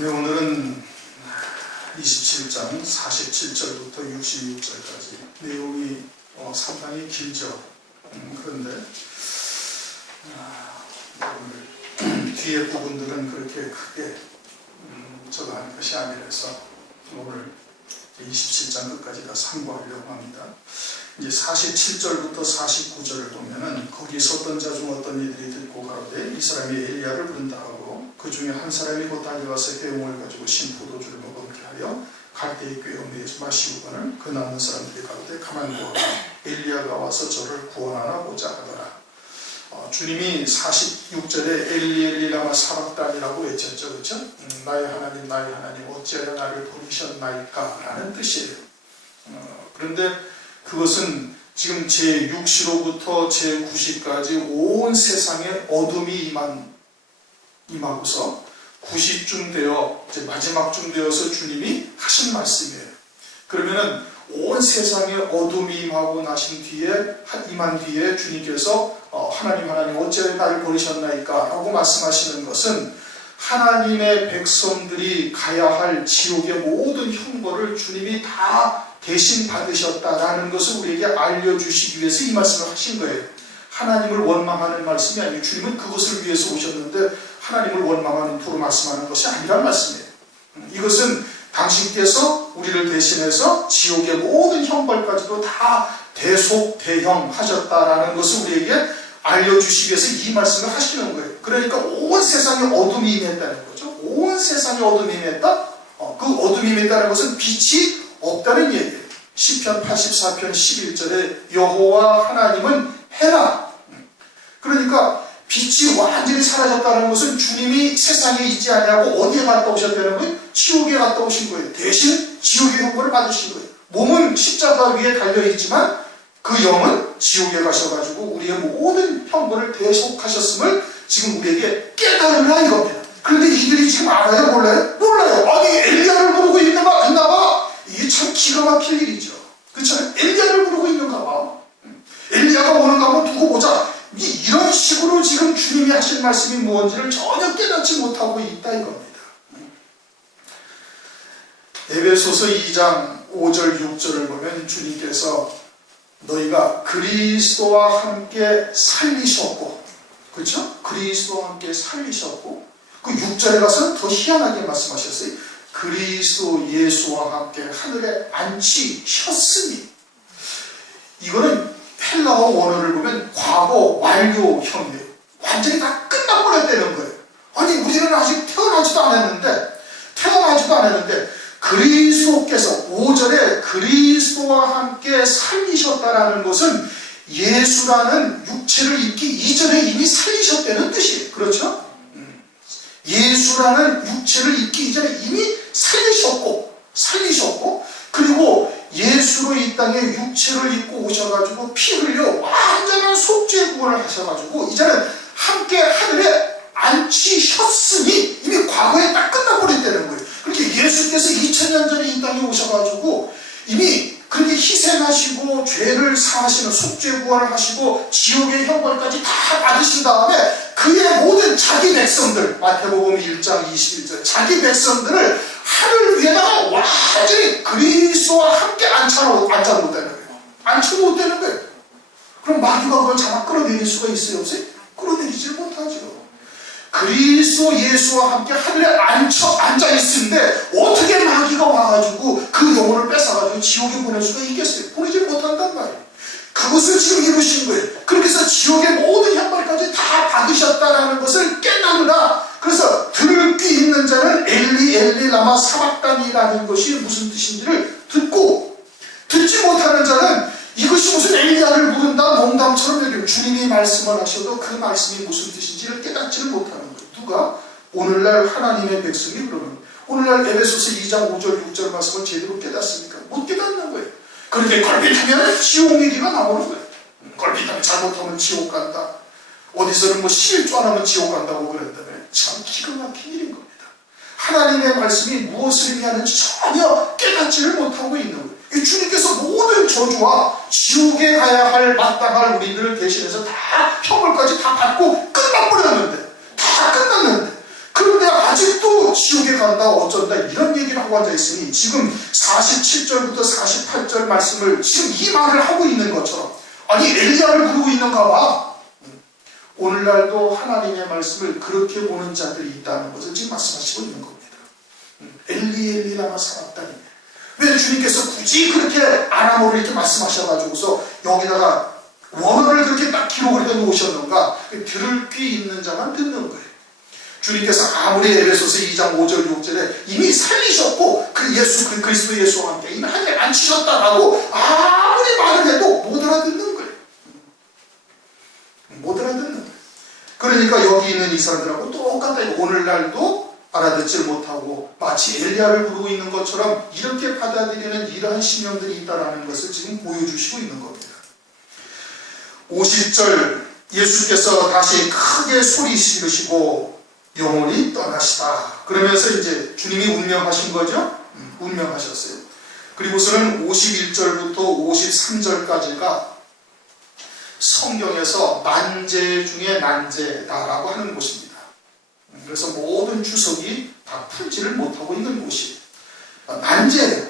네, 오늘은 27장 47절부터 66절까지 내용이 상당히 길죠. 그런데 오늘 뒤에 부분들은 그렇게 크게 저장한 것이 아니라서 오늘 27장 끝까지 다 상고하려고 합니다. 이제 47절부터 49절을 보면은 거기서 어떤 자 중 어떤 이들이 듣고 가로되 이 사람이 엘리야를 부른다 하고 그 중에 한 사람이 곧 달려가서 해용을 가지고 신 포도주를 먹게 하여 갈대의 꾀엄내에서 마시우거늘 그 남은 사람들이 가로되 가만히 보아라 엘리야가 와서 저를 구원하나 보자 하더라. 주님이 46절에 엘리 엘리 라마 사박단이라고 외쳤죠. 그렇죠? 나의 하나님 나의 하나님 어찌하여 나를 부르셨나이까 라는 뜻이에요. 그런데 그것은 지금 제6시로부터 제90까지 온 세상에 어둠이 임하고서 90쯤 되어 이제 마지막쯤 되어서 주님이 하신 말씀이에요. 그러면은 온 세상에 어둠이 임하고 나신 뒤에 임한 뒤에 주님께서 하나님 어찌하여 나를 버리셨나이까 라고 말씀하시는 것은 하나님의 백성들이 가야 할 지옥의 모든 형벌을 주님이 다 대신 받으셨다라는 것을 우리에게 알려주시기 위해서 이 말씀을 하신 거예요. 하나님을 원망하는 말씀이 아니에요. 주님은 그것을 위해서 오셨는데 하나님을 원망하는 도로 말씀하는 것이 아니란 말씀이에요. 이것은 당신께서 우리를 대신해서 지옥의 모든 형벌까지도 다 대속 대형 하셨다라는 것을 우리에게 알려주시기 위해서 이 말씀을 하시는 거예요. 그러니까 온 세상에 어둠이 임했다는 거죠. 온 세상에 어둠이 임했다? 그 어둠이 임했다는 것은 빛이 없다는 얘기예요. 시편 84편 11절에 여호와 하나님은 해라. 그러니까 빛이 완전히 사라졌다는 것은 주님이 세상에 있지 아니하고 어디에 갔다 오셨다는 거예요? 지옥에 갔다 오신 거예요. 대신 지옥의 형벌을 받으신 거예요. 몸은 십자가 위에 달려있지만 그 영은 지옥에 가셔가지고 우리의 모든 형벌을 대속하셨음을 지금 우리에게 깨달으라 이겁니다. 그런데 이들이 지금 알아요? 몰라요? 몰라요. 아니 엘리야를 부르고 있나 봐. 이게 참 기가 막힐 일이죠. 그렇죠? 엘리야를 부르고 있는가 봐. 엘리야가 오는가 한번 두고 보자. 이런 식으로 지금 주님이 하실 말씀이 무엇인지를 전혀 깨닫지 못하고 있다 이겁니다. 에베소서 2장 5절 6절을 보면 주님께서 너희가 그리스도와 함께 살리셨고, 그렇죠? 그리스도와 함께 살리셨고, 그 6절에 가서는 더 희한하게 말씀하셨어요. 그리스도 예수와 함께 하늘에 앉히셨으니. 이거는 헬라어 원어를 보면 과거 완료형이에요. 완전히 다 끝나버렸다는 거예요. 아니 우리는 아직 태어나지도 않았는데 그리스도께서 5절에 그리스도와 함께 살리셨다라는 것은 예수라는 육체를 입기 이전에 이미 살리셨다는 뜻이에요. 그렇죠? 예수라는 육체를 입기 이전에 이미 살리셨고 그리고 예수로 이 땅에 육체를 입고 오셔가지고 피 흘려 완전한 속죄 구원을 하셔가지고 이제는 함께 하늘에 앉히셨으니 이미 과거에 딱 끝나버렸다는 거예요. 그렇게 예수께서 2000년 전에 이 땅에 오셔가지고 이미 그렇게 희생하시고 죄를 사하시는 속죄 구원을 하시고 지옥의 형벌까지 다 받으신 다음에 그의 모든 자기 백성들 마태복음 1장 21절 자기 백성들을 하늘 위에다가 완전히 그리스도와 함께 앉혀놓았다는 거예요. 앉혀놓았다는 거예요. 그럼 마귀가 그걸 잡아 끌어내릴 수가 있어요? 없어요? 끌어내리질 못하죠. 그리스도 예수와 함께 하늘에 앉아있는데 어떻게 마귀가 와가지고 그 영혼을 뺏어가지고 지옥에 보낼 수가 있겠어요? 보내지 못한단 말이에요. 그것을 지금 이루신 거예요. 그렇게 해서 지옥의 모든 형벌까지 다 받으셨다라는 것을 깨닫느라 그래서 들을 귀 있는 자는 엘리 엘리 라마 사박단이라는 것이 무슨 뜻인지를 듣고 듣지 못하는 자는 이것이 무슨 엘리야를 부른다 농담처럼 여기고 주님이 말씀을 하셔도 그 말씀이 무슨 뜻인지를 깨닫지를 못하는 거예요. 누가? 오늘날 하나님의 백성이 그러면 오늘날 에베소서 2장 5절 6절 말씀을 제대로 깨닫습니까? 못 깨닫는 거예요. 그런데 걸핏하면 지옥 얘기가 나오는 거예요. 걸핏하면 잘못하면 지옥 간다. 어디서는 실조 안 하면 지옥 간다고 그랬다며. 참 기가 막힌 일인 겁니다. 하나님의 말씀이 무엇을 의미하는지 전혀 깨닫지를 못하고 있는 거예요. 주님께서 모든 저주와 지옥에 가야 할 마땅할 우리들을 대신해서 다 형벌까지 다 받고 끝나버렸는데 다 끝났는데 그런데 아직도 지옥에 간다 어쩐다 이런 얘기를 하고 앉아있으니 지금 47절부터 48절 말씀을 지금 이 말을 하고 있는 것처럼 아니 엘리야를 부르고 있는가 봐. 오늘날도 하나님의 말씀을 그렇게 보는 자들이 있다는 것을 지금 말씀하시고 있는 겁니다. 엘리 라마 사박다니. 왜 주님께서 굳이 그렇게 아람어를 이렇게 말씀하셔가지고서 여기다가 원어를 그렇게 딱 기록을 해놓으셨는가? 들을 귀 있는 자만 듣는 거예요. 주님께서 아무리 에베소서 2장 5절 6절에 이미 살리셨고 그 그리스도 예수와 함께 이미 하늘에 앉히셨다라고 아무리 말을 해도 못 알아듣는 거예요. 못 알아듣는 거예요. 그러니까 여기 있는 이 사람들하고 똑같다. 오늘날도 알아듣질 못하고 마치 엘리야를 부르고 있는 것처럼 이렇게 받아들이는 이러한 신령들이 있다는 것을 지금 보여주시고 있는 겁니다. 50절 예수께서 다시 크게 소리 지르시고 영원히 떠나시다. 그러면서 이제 주님이 운명하신 거죠. 운명하셨어요. 그리고서는 51절부터 53절까지가 성경에서 난제 중에 난제다라고 하는 곳입니다. 그래서 모든 주석이 다 풀지를 못하고 있는 곳이에요. 난제예요.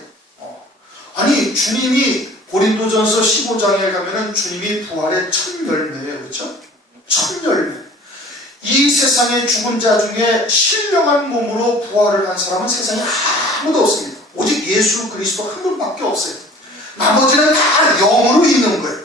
아니 주님이 고린도전서 15장에 가면은 주님이 부활의 첫 열매예요. 그렇죠? 첫 열매. 이 세상의 죽은 자 중에 신령한 몸으로 부활을 한 사람은 세상에 아무도 없습니다. 오직 예수 그리스도 한 분밖에 없어요. 나머지는 다 영으로 있는 거예요.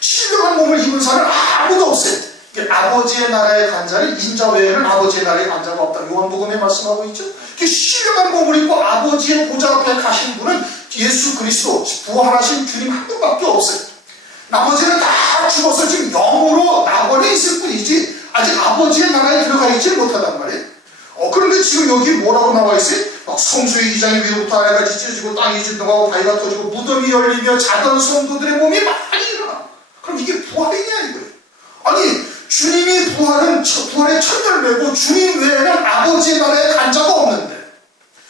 신령한 몸을 입은 사람은 아무도 없어요. 아버지의 나라에 간 자는 인자 외에는 아버지의 나라에 간 자가 없다. 요한복음에 말씀하고 있죠. 신령한 몸을 입고 아버지의 보좌 앞에 가신 분은 예수 그리스도 부활하신 주님 한 분밖에 없어요. 나머지는 다 죽어서 지금 영으로 낙원에 있을 뿐이지 아직 아버지의 나라에 들어가 있지 못하단 말이에요. 그런데 지금 여기 뭐라고 나와 있어요? 막 성소의 이장이 위로부터 아래까지 찢어지고 땅이 진동하고 바위가 터지고 무덤이 열리며 자던 성도들의 몸이 많이 일어나. 그럼 이게 부활이냐 이거예요. 아니 주님이 부활의 첫 열매고 주님 외에는 아버지의 나라에 간 자가 없는데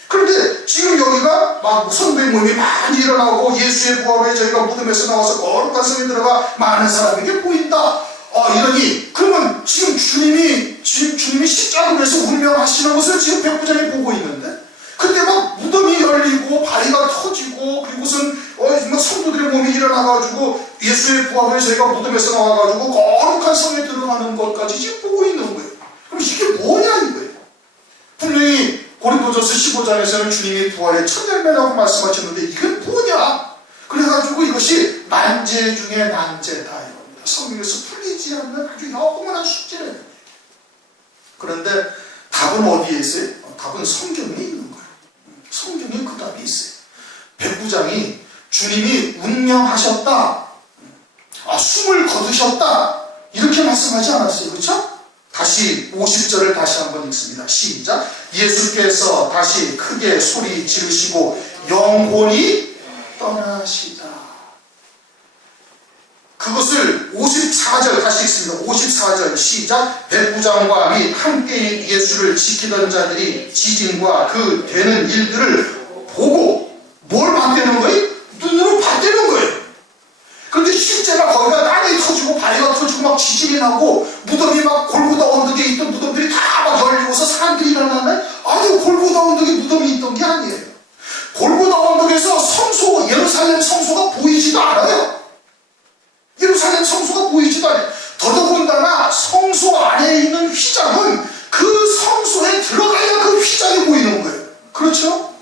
그런데 지금 여기가 막 성도의 몸이 많이 일어나고 예수의 부활에 저희가 무덤에서 나와서 거룩한 성에 들어가 많은 사람에게 보인다. 이러니 그러면 지금 주님이 십자가에서 운명하시는 것을 지금 백부장이 보고 있는데 근데 막 무덤이 열리고 바위가 터지고 그리고선 성도들의 몸이 일어나가지고 예수의 부활에 저희가 무덤에서 나와가지고 거룩한 성에 들어가는 것까지 지금 보고 있는 거예요. 그럼 이게 뭐냐 이거예요. 분명히 고린도전서 15장에서는 주님이 부활의 첫 열매라고 말씀하셨는데 이건 뭐냐? 그래가지고 이것이 난제 중에 난제다 이겁니다. 성경에서 풀리지 않는 아주 영원한 숙제예요. 그런데 답은 어디에 있어요? 답은 성경에 있는 거예요. 성경에 그 답이 있어요. 백부장이 주님이 운명하셨다, 숨을 거두셨다 이렇게 말씀하지 않았어요. 그렇죠? 다시 50절을 다시 한번 읽습니다. 시작. 예수께서 다시 크게 소리 지르시고 영혼이 떠나시다. 그것을 54절 다시 읽습니다. 54절 시작. 백부장과 및 함께 예수를 지키던 자들이 지진과 그 되는 일들을 보고 뭘 봤다는 거예요? 눈으로 봤다는 거예요. 그런데 실제로 거기가 땅이 터지고 바위가 터지고 막 지진이 나고 무덤이 막 골고다 언덕에 있던 무덤들이 다 막 열리고서 사람들이 일어나면 아니 골고다 언덕에 무덤이 있던 게 아니에요. 골고다 언덕에서 성소 예루살렘 성소가 보이지도 않아요. 예루살렘 성소가 보이지도 않아요. 더더군다나 성소 안에 있는 휘장은 그 성소에 들어가야 그 휘장이 보이는 거예요. 그렇죠?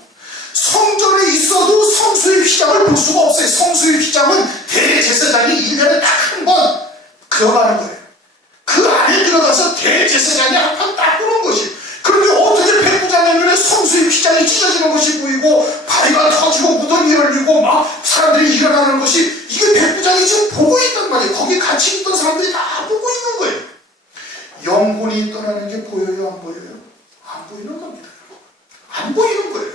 성전에 있어도 성소의 휘장을 볼 수가 없어요. 성소의 휘장은 대제사장이 1년에 딱 한 번 들어가는 거예요. 그 안에 들어가서 대제사장이 한 번 딱 보는 것이. 그런데 어떻게 백부장의 눈에 성소의 휘장이 찢어지는 것이 보이고 바위가 터지고 무덤이 열리고 막 사람들이 일어나는 것이 이게 백부장이 지금 보고 있단 말이에요. 거기 같이 있던 사람들이 다 보고 있는 거예요. 영혼이 떠나는 게 보여요? 안 보여요? 안 보이는 겁니다. 안 보이는 거예요.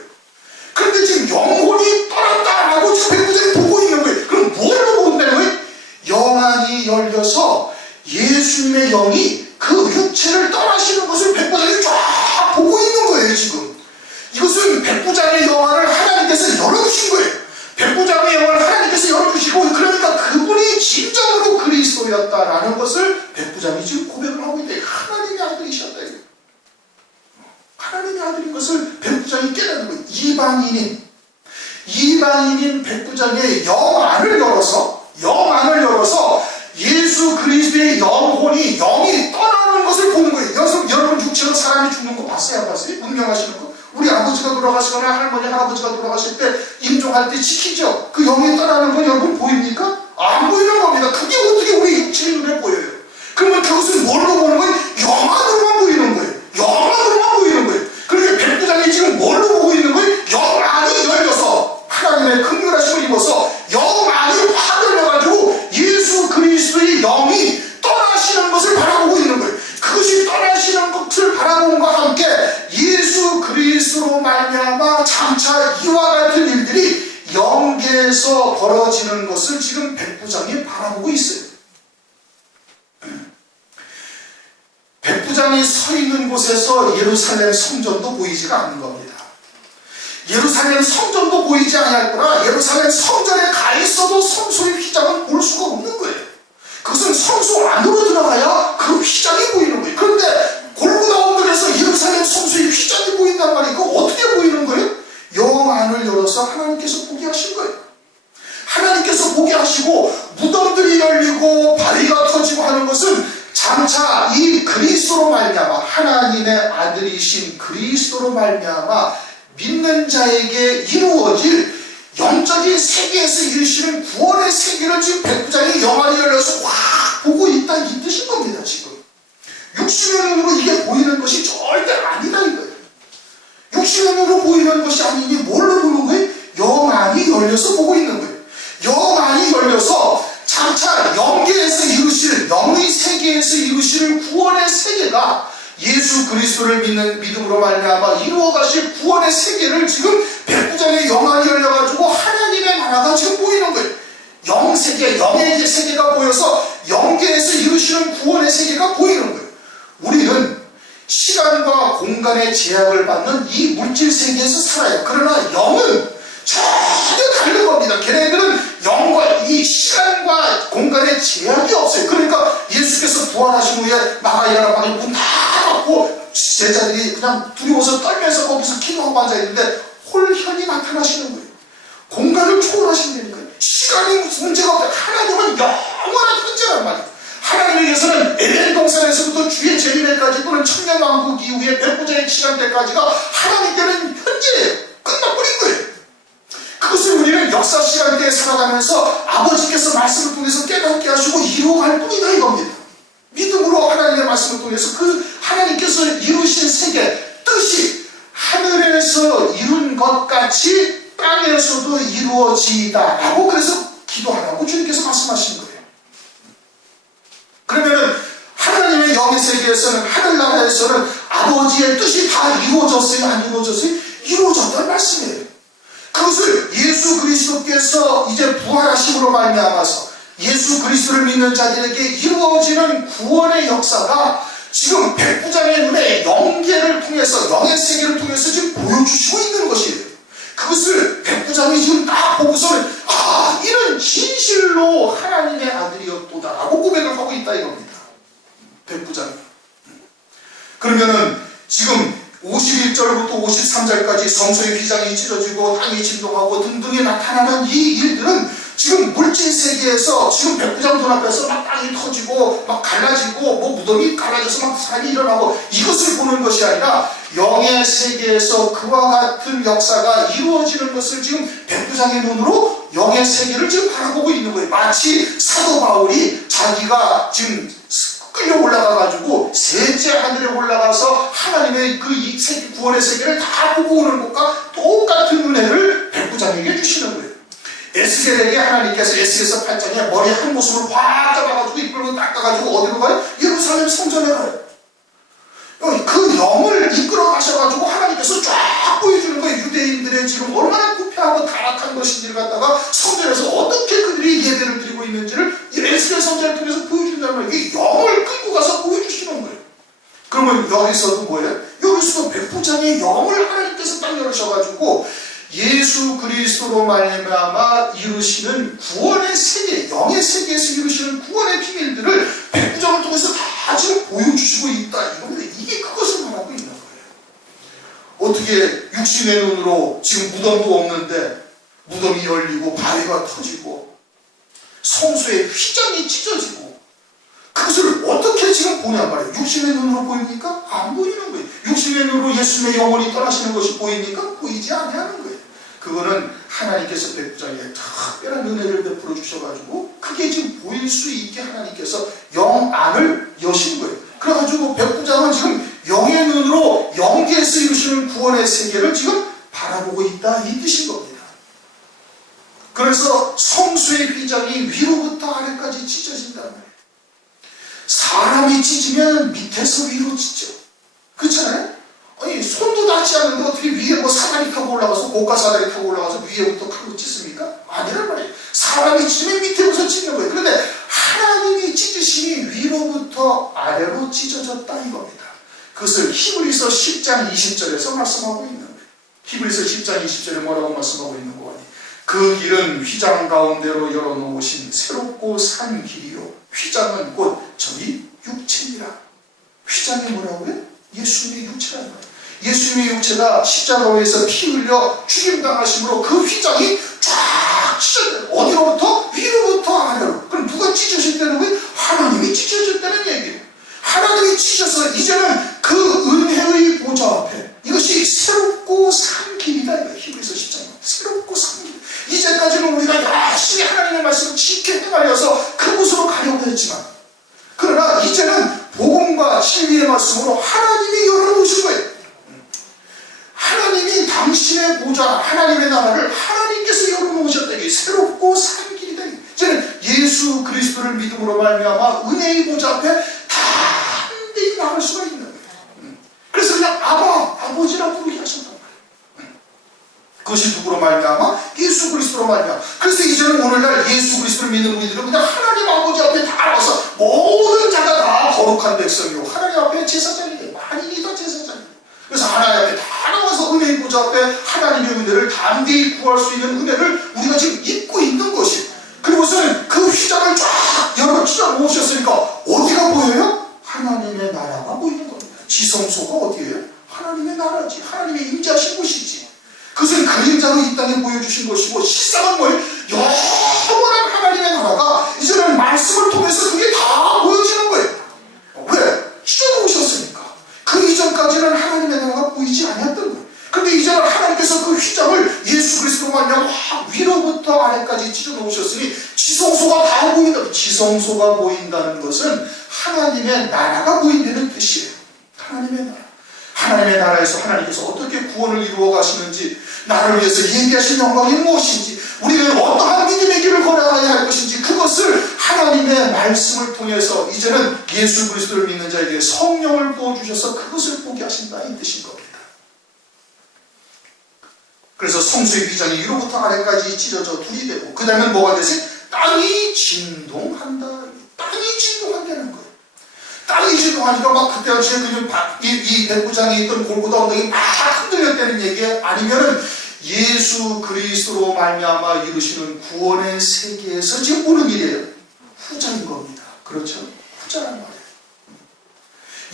그런데 지금 영혼이 떠났다라고 지금 백부장이 보고 있는 거예요. 그럼 뭘 보고 있다는 거예요? 영안이 열려서 예수님의 영이 그 육체를 떠나시는 것을 백부장이 쫙 보고 있는 거예요. 지금 이것은 백부장의 영안을 하나님께서 열어주신 거예요. 백부장의 영안을 하나님께서 열어주시고 그러니까 그분이 진정으로 그리스도였다라는 것을 백부장이 지금 고백을 하고 있다. 하나님의 아들이셨다. 이방인인 백부장의 영안을 열어서 예수 그리스도의 영이 떠나는 것을 보는 거예요. 여러분 육체로 사람이 죽는 거 봤어요? 안 봤어요? 분명하시는 거? 우리 아버지가 돌아가시거나 할머니, 할아버지가 돌아가실 때 임종할 때 지키죠? 그 영이 떠나는 건 여러분 보입니까? 안 보이는 겁니다. 그게 어떻게 우리 육체의 눈에 보여요? 그러면 그것은 뭘로 보는 거예요? 영안으로만 보이는 거예요. 영안으로만 보이는 거예요. 그러니까 백부장이 지금 뭘로 보고 있는 거예요? 영안이 열려서 하나님의 긍휼하심을 입어서 영안이 확 열려가지고 예수 그리스도의 영이 떠나시는 것을 바라보고 있는 거예요. 그것이 떠나시는 것을 바라봄과 함께 예수 그리스도로 말미암아 장차 이와 같은 일들이 영계에서 벌어지는 것을 지금 백부장이 바라보고 있어요. 백부장이 서 있는 곳에서 예루살렘 성전도 보이지가 않는 겁니다. 예루살렘 성전도 보이지 아니하거나 예루살렘 성전에 가 있어도 성소의 휘장은 볼 수가 없는 거예요. 그것은 성소 안으로 들어가야 그 휘장이 보이는 거예요. 그런데 골고다 언덕에서 예루살렘 성소의 휘장이 보인단 말이에요. 그거 어떻게 보이는 거예요? 영안을 열어서 하나님께서 보게 하신 거예요. 하나님께서 보게 하시고 무덤들이 열리고 바위가 터지고 하는 것은 장차 이 그리스도로 말미암아 하나님의 아들이신 그리스도로 말미암아 믿는 자에게 이루어질 영적인 세계에서 이루시는 구원의 세계를 지금 백부장이 영안이 열려서 확 보고 있다 이 뜻인 겁니다. 지금 육신의 눈으로 이게 보이는 것이 절대 아니다 이거예요. 육신의 눈으로 보이는 것이 아니니 뭘로 보는 거예요? 영안이 열려서 보고 있는 거예요. 영안이 열려서 장차 영계에서 이루실 영의 세계에서 이루실 구원의 세계가 예수 그리스도를 믿는 믿음으로 말미암아 이루어가실 구원의 세계를 지금 백부장의 영안이 열려가지고 하나님의 나라가 지금 보이는 거예요. 영세계, 영의 세계가 보여서 영계에서 이루시는 구원의 세계가 보이는 거예요. 우리는 시간과 공간의 제약을 받는 이 물질 세계에서 살아요. 그러나 영은 전혀 다른 겁니다. 걔네들은 영과 이 시간과 공간의 제약이 없어요. 그러니까 예수께서 부활하신 후에 마가이라는 방에 문 다 닫고 제자들이 그냥 두려워서 떨면서 거기서 기도하고 앉아있는데 홀현이 나타나시는 거예요. 공간을 초월하신다니까요. 시간이 문제가 없다. 하나님은 영원한 현재란 말이에요. 하나님에 의해서는 에덴 동산에서부터 주의 재림에까지 또는 천년왕국 이후에 백부장의 시간대까지가 하나님께는 현재예요. 끝나버린 거예요. 그것을 우리는 역사 시간대에 살아가면서 아버지께서 말씀을 통해서 깨닫게 하시고 이루어갈 뿐이다 이겁니다. 믿음으로 하나님의 말씀을 통해서 그 하나님께서 이루신 세계 뜻이 하늘에서 이룬 것 같이 땅에서도 이루어지이다 라고 그래서 기도하라고 주님께서 말씀하신 거예요. 그러면은 하나님의 영의 세계에서는 하늘나라에서는 아버지의 뜻이 다 이루어졌어요? 안 이루어졌어요? 이루어졌다는 말씀이에요. 그것을 예수 그리스도께서 이제 부활하심으로 말미암아서 예수 그리스도를 믿는 자들에게 이루어지는 구원의 역사가 지금 백부장의 눈에 영계를 통해서 영의 세계를 통해서 지금 보여주시고 있는 것이에요. 그것을 백부장이 지금 딱 보고서는 이는 진실로 하나님의 아들이었도다 라고 고백을 하고 있다 이겁니다. 백부장이. 그러면은 지금 51절부터 53절까지 성소의 휘장이 찢어지고 땅이 진동하고 등등이 나타나는 이 일들은 지금 물질 세계에서 지금 백부장 눈앞에서 막 땅이 터지고 막 갈라지고 뭐 무덤이 갈라져서 막 사람이 일어나고 이것을 보는 것이 아니라 영의 세계에서 그와 같은 역사가 이루어지는 것을 지금 백부장의 눈으로 영의 세계를 지금 바라보고 있는 거예요. 마치 사도 바울이 자기가 지금 끌려 올라가가지고 셋째 하늘에 올라가서 하나님의 그 구원의 세계를 다 보고 오는 것과 똑같은 은혜를 백부장에게 주시는 거예요. 에스겔에게 하나님께서 에스겔서 8장에 머리 한 모습을 확 잡아가지고 이끌고 닦아가지고 어디로 가요? 예루살렘 성전에 가요. 그 영을 이끌어 가셔가지고 하나님께서 쫙 보여주는 거예요. 유대인들의 지금 얼마나 부패하고 타락한 것인지를 갖다가 성전에서 어떻게 그들이 예배를 드리고 있는지를 에스겔 선지자를 통해서 보여준다는 거예요. 이게 영을 끌고 가서 보여주시는 거예요. 그러면 여기서도 뭐예요? 여기서도 백부장의 영을 하나님께서 딱 열으셔가지고 예수 그리스도로 말미암아 이루시는 구원의 세계, 영의 세계에서 이루시는 구원의 비밀들을 백부장을 통해서 다 지금 보여주시고 있다 이겁니다. 이게 그것을 말하고 있는 거예요. 어떻게 육신의 눈으로 지금 무덤도 없는데 무덤이 열리고 바위가 터지고 성소의 휘장이 찢어지고 그것을 어떻게 지금 보냔 말이에요. 육신의 눈으로 보입니까? 안 보이는 거예요. 육신의 눈으로 예수님의 영혼이 떠나시는 것이 보입니까? 보이지 아니하는 거예요. 그거는 하나님께서 백부장에 특별한 은혜를 베풀어 주셔가지고 그게 지금 보일 수 있게 하나님께서 영 안을 여신 거예요. 그래가지고 백부장은 지금 영의 눈으로 영계에서 이루시는 구원의 세계를 지금 바라보고 있다 이 뜻인 겁니다. 그래서 성소의 휘장이 위로부터 아래까지 찢어진다는 거예요. 사람이 찢으면 밑에서 위로 찢죠. 그렇잖아요? 아니 손도 닿지 않는데 어떻게 위에 뭐 사다리 타고 올라가서 고가 사다리 타고 올라가서 위에부터 칼로 찢습니까? 아니란 말이에요. 사람이 찢으면 밑에부터 찢는 거예요. 그런데 하나님이 찢으심이 위로부터 아래로 찢어졌다 이겁니다. 그것을 히브리서 10장 20절에서 말씀하고 있는 거예요. 히브리서 10장 20절에 뭐라고 말씀하고 있는 거니? 그 길은 휘장 가운데로 열어놓으신 새롭고 산 길이요. 휘장은 곧 저희 육체니라. 휘장이 뭐라고요? 예수님의 육체라는 거예요. 예수님의 육체가 십자가에서 피 흘려 죽임당하심으로 그 휘장이 쫙 찢어져요. 어디로부터? 위로부터 아래로. 그럼 누가 찢어졌다는 거예요? 하나님이 찢어졌다는 얘기예요. 하나님이 찢어서 이제는 그 은혜의 보좌 앞에 이것이 새롭고 산 길이다. 히브리서 10장 새롭고 산 길. 이제까지는 우리가 열심히 하나님의 말씀을 지켜 행하여서 그곳으로 가려고 했지만 그러나 이제는 복음과 진리의 말씀으로 하나님이 열어놓으신 거예요. 하나님이 당신의 보좌 하나님의 나라를 하나님께서 열어놓으셨다. 이게 새롭고 산 길이다. 이제는 예수 그리스도를 믿음으로 말미암아 은혜의 보좌 앞에 담대히 나갈 수가 있는 거예요. 그래서 그냥 아버지라고 부르게 하셨단 말이에요. 그것이 누구로 말미암아? 예수 그리스도로 말미암아. 그래서 이제는 오늘날 예수 그리스도를 믿는 우리들은 그냥 하나님 아버지 앞에 다 나와서 모든 자가 다 거룩한 백성이고 하나님 앞에 제사장이에요. 만인이 다 제사장이에요. 그래서 하나님 앞에 다 나와서 은혜의 보좌 앞에 하나님의 은혜를 담대히 구할 수 있는 은혜를 우리가 지금 입고 있는 것이. 그리고서는 그 휘장을 쫙 열어 찢어 놓으셨으니까 어디가 보여요? 하나님의 나라가 보이는 겁니다. 지성소가 어디예요? 하나님의 나라지. 하나님의 임재하신 곳이지. 그것은 그림자로 이 땅에 보여주신 것이고 실상은 뭐예요? 영원한 하나님의 나라가 이제는 말씀을 통해서 그게 다 보여지는 거예요. 왜? 찢어놓으셨으니까. 그 이전까지는 하나님의 나라가 보이지 않았던 거예요. 그런데 이제는 하나님께서 그 휘장을 예수 그리스도로 말미암아 위로부터 아래까지 찢어놓으셨으니 지성소가 다 보인다. 지성소가 보인다는 것은 하나님의 나라가 보인다는 뜻이에요. 하나님의 나라. 하나님의 나라에서 하나님께서 어떻게 구원을 이루어 가시는지, 나를 위해서 예비하신 영광이 무엇인지, 우리는 어떠한 믿음의 길을 걸어가야 할 것인지, 그것을 하나님의 말씀을 통해서 이제는 예수 그리스도를 믿는 자에게 성령을 부어주셔서 그것을 보게 하신다 이 뜻인 겁니다. 그래서 성소의 휘장이 위로부터 아래까지 찢어져 둘이 되고 그 다음에 뭐가 되지? 땅이 진동한다. 땅이 진동한다는 거예요. 땅이 진동하니까 막 그때 당시에 이 백부장에 있던 골고다 언덕이 막 흔들렸다는 얘기 아니면은 예수 그리스도로 말미암아 이루시는 구원의 세계에서 지금 오는 일이에요. 후자인 겁니다. 그렇죠? 후자란 말이에요.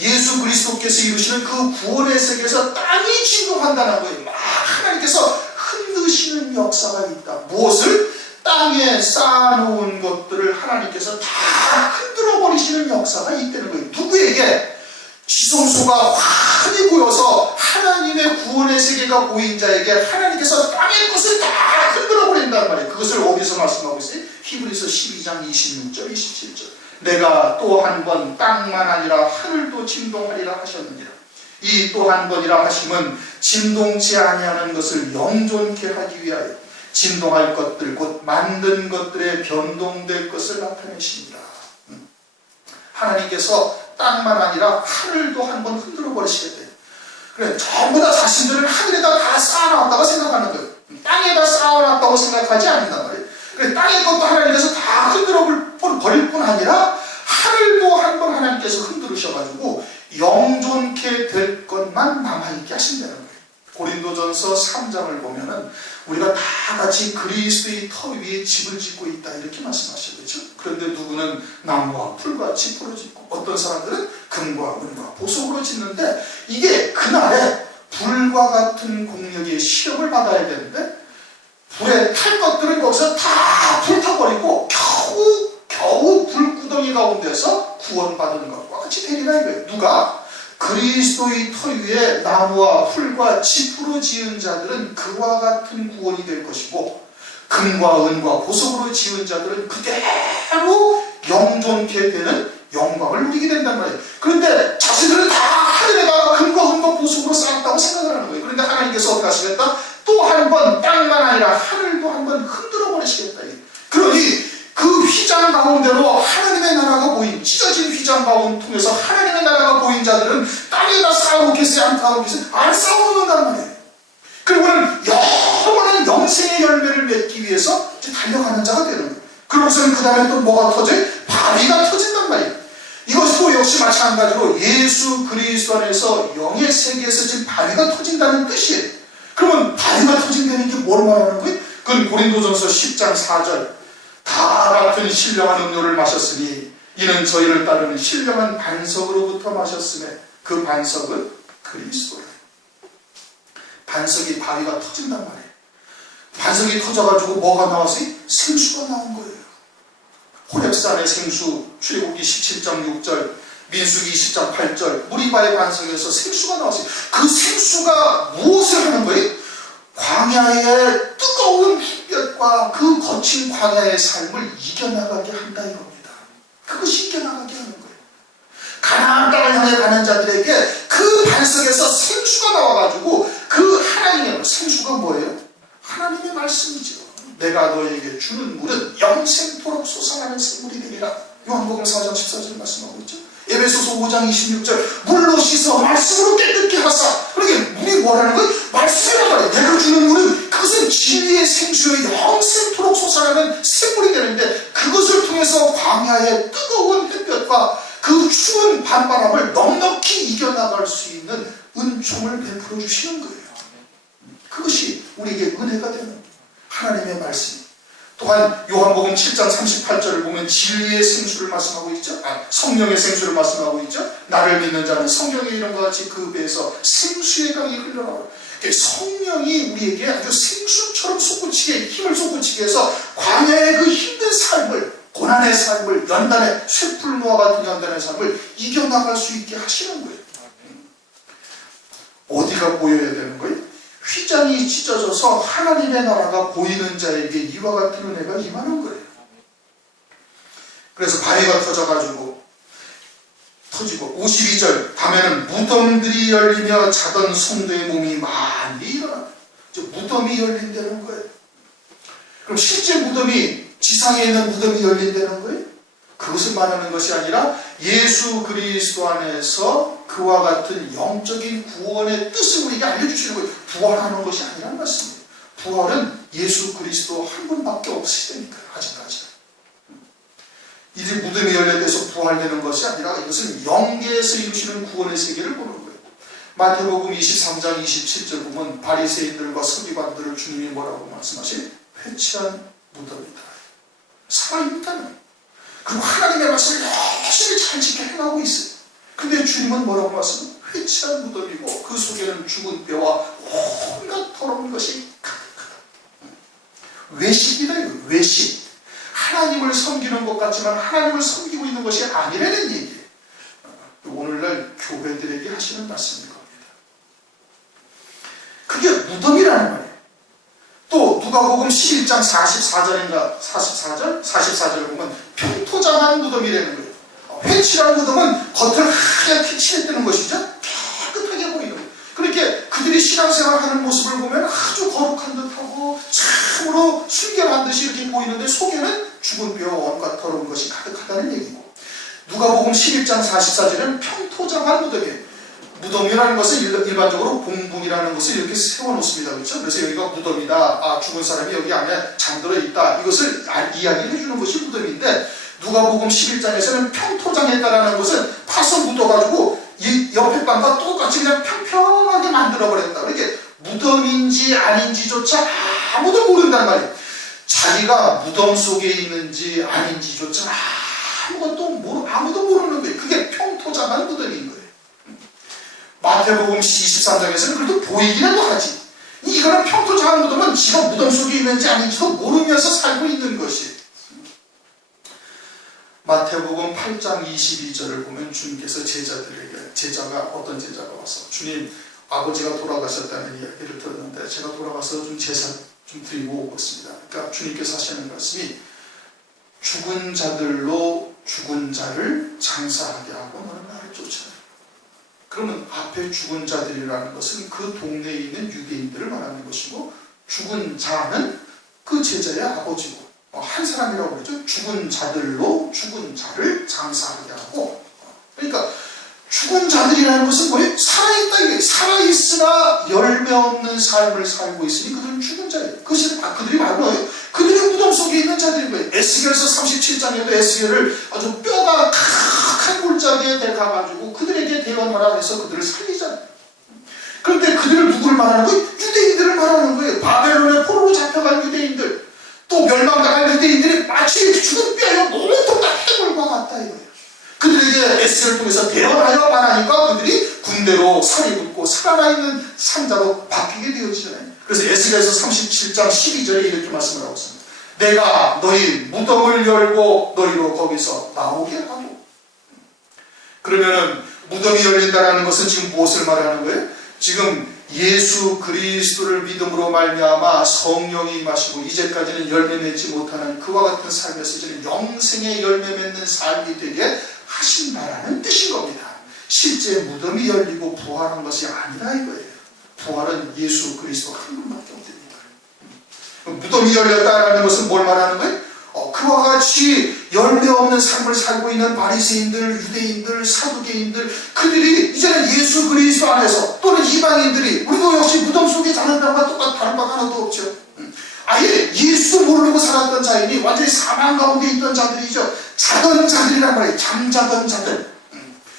예수 그리스도께서 이루시는 그 구원의 세계에서 땅이 진동한다는 거예요. 막 하나님께서 흔드시는 역사가 있다. 무엇을? 땅에 쌓아놓은 것들을 하나님께서 다 흔들어 버리시는 역사가 있다는 거예요. 누구에게? 지성소가 환히 보여서 하나님의 구원의 세계가 보인 자에게 하나님께서 땅의 것을 다 흔들어 버린단 말이에요. 그것을 어디서 말씀하고 있어요? 히브리서 12장 26절 27절. 내가 또 한 번 땅만 아니라 하늘도 진동하리라 하셨느니라. 이 또 한 번이라 하심은 진동치 아니하는 것을 영존케 하기 위하여 진동할 것들 곧 만든 것들의 변동될 것을 나타내십니다. 하나님께서 땅만 아니라 하늘도 한번 흔들어 버리시겠대요. 그래, 전부 다 자신들을 하늘에다 다 쌓아놨다고 생각하는 거예요. 땅에다 쌓아놨다고 생각하지 않는단 말이에요. 그래, 땅의 것도 하나님께서 다 흔들어 버릴 뿐 아니라 하늘도 한번 하나님께서 흔들으셔가지고 영존케 될 것만 남아있게 하신다는 거예요. 고린도전서 3장을 보면은 우리가 다 같이 그리스도의 터 위에 집을 짓고 있다 이렇게 말씀하셔야 되죠. 그런데 누구는 나무와 풀과 지포로 짓고 어떤 사람들은 금과 은과 보석으로 짓는데 이게 그날에 불과 같은 공력의 시험을 받아야 되는데 불에 탈 것들은 거기서 다 불타버리고 겨우 불구덩이 가운데서 구원받은 것과 같이 되리라 이거예요. 누가? 그리스도의 터 위에 나무와 풀과 짚으로 지은 자들은 그와 같은 구원이 될 것이고, 금과 은과 보석으로 지은 자들은 그대로 영존케 되는 영광을 누리게 된단 말이에요. 그런데 자신들은 다 하늘에다가 금과 은과 보석으로 쌓았다고 생각을 하는 거예요. 그런데 하나님께서 어떻게 하시겠다? 또 한 번 땅만 아니라 하늘도 한 번 흔들어 버리시겠다. 그러니 그 휘장 가운데로 하나님의 나라가 보인, 찢어진 휘장 가운데 통해서 하나님의 나라가 보인 자들은 땅에다 쌓아놓겠어요? 안 쌓아놓겠어요? 안 쌓아놓는단 말이에요. 그리고는 영원한 영생의 열매를 맺기 위해서 이제 달려가는 자가 되는 거예요. 그러고서는 그 다음에 또 뭐가 터져요? 바위가 터진단 말이에요. 이것도 역시 마찬가지로 예수 그리스도 안에서 영의 세계에서 지금 바위가 터진다는 뜻이에요. 그러면 바위가 터진다는 게 뭘 말하는 거예요? 그건 고린도전서 10장 4절. 다 같은 신령한 음료를 마셨으니 이는 저희를 따르는 신령한 반석으로부터 마셨으며 그 반석은 그리스도예요. 반석이 바위가 터진단 말이에요. 반석이 터져가지고 뭐가 나왔어요? 생수가 나온 거예요. 호렙산의 생수, 출애굽기 17장 6절, 민수기 20장 8절, 무리바의 반석에서 생수가 나왔어요. 그 생수가 무엇을 하는 거예요? 광야의 뜨거운 햇볕과 그 거친 광야의 삶을 이겨나가게 한다 이겁니다. 그것이 이겨나가게 하는 거예요. 가나안 땅을 향해 가는 자들에게 그 반석에서 생수가 나와가지고 그 하나님의 생수가 뭐예요? 하나님의 말씀이죠. 내가 너에게 주는 물은 영생토록 솟아나는 샘물이 되리라. 요한복음 4장 14절 말씀하고 있죠. 에베소서 5장 26절 물로 씻어 말씀으로 깨끗게 하사. 그러니까 물이 뭐라는 거예요? 말씀이란 말이에요. 내가 주는 물은 그것은 진리의 생수의 영생토록 솟아나는 샘물이 되는데, 그것을 통해서 광야의 뜨거운 햇볕과 그 추운 밤바람을 넉넉히 이겨나갈 수 있는 은총을 베풀어 주시는 거예요. 그것이 우리에게 은혜가 되는 하나님의 말씀. 또한 요한복음 7장 38절을 보면 진리의 생수를 말씀하고 있죠. 성령의 생수를 말씀하고 있죠. 나를 믿는 자는 성령의 이름과 같이 그 배에서 생수의 강이 흘러나와요. 성령이 우리에게 아주 생수처럼 솟구치게, 힘을 솟구치게 해서 광야의 그 힘든 삶을, 고난의 삶을, 연단의 쇠풀무와 같은 연단의 삶을 이겨나갈 수 있게 하시는 거예요. 어디가 보여야 되는 거예요? 휘장이 찢어져서 하나님의 나라가 보이는 자에게 이와 같은 은혜가 임하는 거예요. 그래서 바위가 터지고 52절 다음에는 무덤들이 열리며 자던 성도의 몸이 많이 일어나. 무덤이 열린다는 거예요. 그럼 실제 무덤이, 지상에 있는 무덤이 열린다는 거예요? 그것을 말하는 것이 아니라 예수 그리스도 안에서 그와 같은 영적인 구원의 뜻을 우리에게 알려주시는 거예요. 부활하는 것이 아니라는 말씀이에요. 부활은 예수 그리스도 한 분밖에 없으시다니까요. 아직까지. 이제 무덤이 열려서 부활되는 것이 아니라 이것은 영계에서 이루시는 구원의 세계를 보는 거예요. 마태복음 23장 27절 보면 바리새인들과 서기관들을 주님이 뭐라고 말씀하세요? 회칠한 무덤이다. 살아있다는 거예요. 그리고 하나님의 말씀을 열심히 잘 지켜 행하고 있어요. 근데 주님은 뭐라고 말씀해요? 회칠한 무덤이고 그 속에는 죽은 뼈와 온갖 더러운 것이 가득하다. 외식이다. 외식. 하나님을 섬기는 것 같지만 하나님을 섬기고 있는 것이 아니라는 얘기예요. 오늘날 교회들에게 하시는 말씀인 겁니다. 그게 무덤이라는 말이에요. 또 누가복음 11장 44절인가 44절 보면 평토장한 무덤이라는 거예요. 회칠한 무덤은 겉을 하얗게 칠했다는 것이죠. 깨끗하게 보이는 거예요. 그렇게 그들이 신앙생활하는 모습을 보면 아주 거룩한 듯하고 참으로 순결한 듯이 이렇게 보이는데 속에는 죽은 뼈와 온갖 더러운 것이 가득하다는 얘기고, 누가복음 11장 44절은 평토장한 무덤이에요. 무덤이라는 것은 일반적으로 봉분이라는 것을 이렇게 세워놓습니다. 그렇죠? 그래서 여기가 무덤이다. 죽은 사람이 여기 안에 잠들어 있다. 이것을 이야기해 주는 것이 무덤인데, 누가복음 11장에서는 평토장했다라는 것은 파서 묻어가지고 이 옆에 땅과 똑같이 그냥 평평하게 만들어버렸다. 이렇게 무덤인지 아닌지조차 아무도 모른단 말이에요. 자기가 무덤 속에 있는지 아닌지조차 아무도 모르는 거예요. 그게 평토장한 무덤인 거예요. 마태복음 23장에서는 그래도 보이기라도 하지. 이거는 평토 작은 무덤은 지가 무덤 속에 있는지 아닌지도 모르면서 살고 있는 것이. 마태복음 8장 22절을 보면 주님께서 제자가 어떤 제자가 와서 주님, 아버지가 돌아가셨다는 이야기를 들었는데 제가 돌아가서 좀 제사 좀 드리고 오겠습니다. 그러니까 주님께서 하시는 말씀이 죽은 자들로 죽은 자를 장사하게 하고 너는 나를 쫓아라. 그러면 앞에 죽은 자들이라는 것은 그 동네에 있는 유대인들을 말하는 것이고, 죽은 자는 그 제자의 아버지고, 한 사람이라고 그러죠. 죽은 자들로 죽은 자를 장사하게 하고. 그러니까 죽은 자들이라는 것은 뭐예요? 살아있다. 살아있으나 열매 없는 삶을 살고 있으니 그들은 죽은 자예요. 그것이 그들이 말고요. 그들이 무덤 속에 있는 자들인 거예요. 에스겔서 37장에도 에스겔을 아주 뼈가 탁한 골짜기에 데려가가지고 그들에게 대언하라 해서 그들을 살리잖아요. 그런데 그들을 누구를 말하는 거예요? 유대인들을 말하는 거예요. 바벨론의 포로로 잡혀간 유대인들, 또 멸망당한 유대인들이 마치 죽은 뼈에 몸통 다 해골과 같다 이거예요. 그들에게 에스겔을 통해서 대언하여 말하니까 그들이 군대로 살이 붙고 살아있는 상자로 바뀌게 되어지잖아요. 그래서 에스겔서 37장 12절에 이렇게 말씀을 하고 있습니다. 내가 너희 무덤을 열고 너희로 거기서 나오게 하고. 그러면은 무덤이 열린다는 것은 지금 무엇을 말하는 거예요? 지금 예수 그리스도를 믿음으로 말미암아 성령이 임하시고 이제까지는 열매 맺지 못하는 그와 같은 삶에서 이제는 영생의 열매 맺는 삶이 되게 하신다라는 뜻인 겁니다. 실제 무덤이 열리고 부활한 것이 아니라 이거예요. 부활은 예수 그리스도 한 분밖에 없답니다. 무덤이 열렸다라는 것은 뭘 말하는 거예요? 그와 같이 열매 없는 삶을 살고 있는 바리새인들, 유대인들, 사두개인들, 그들이 이제는 예수 그리스도 안에서, 또는 이방인들이, 우리도 역시 무덤 속에 자는 사람과 똑같은 다른 바가 하나도 없죠. 아예 예수 모르고 살았던 자이니 완전히 사망 가운데 있던 자들이죠. 자던 자들이란 말이에요. 잠자던 자들.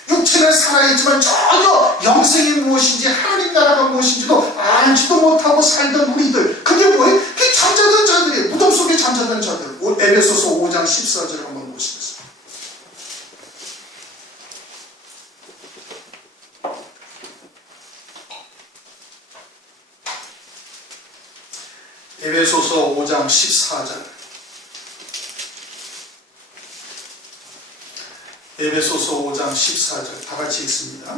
육체는 살아있지만 전혀 영생이 무엇인지 하나님 나라가 무엇인지도 알지도 못하고 살던 우리들, 그게 뭐예요? 그게 잠자던 자들이에요. 무덤 속에 잠자던 자들. 에베소서 5장 14절을 한번 보시겠습니다. 에베소서 5장 14절. 에베소서 5장 14절 다 같이 읽습니다.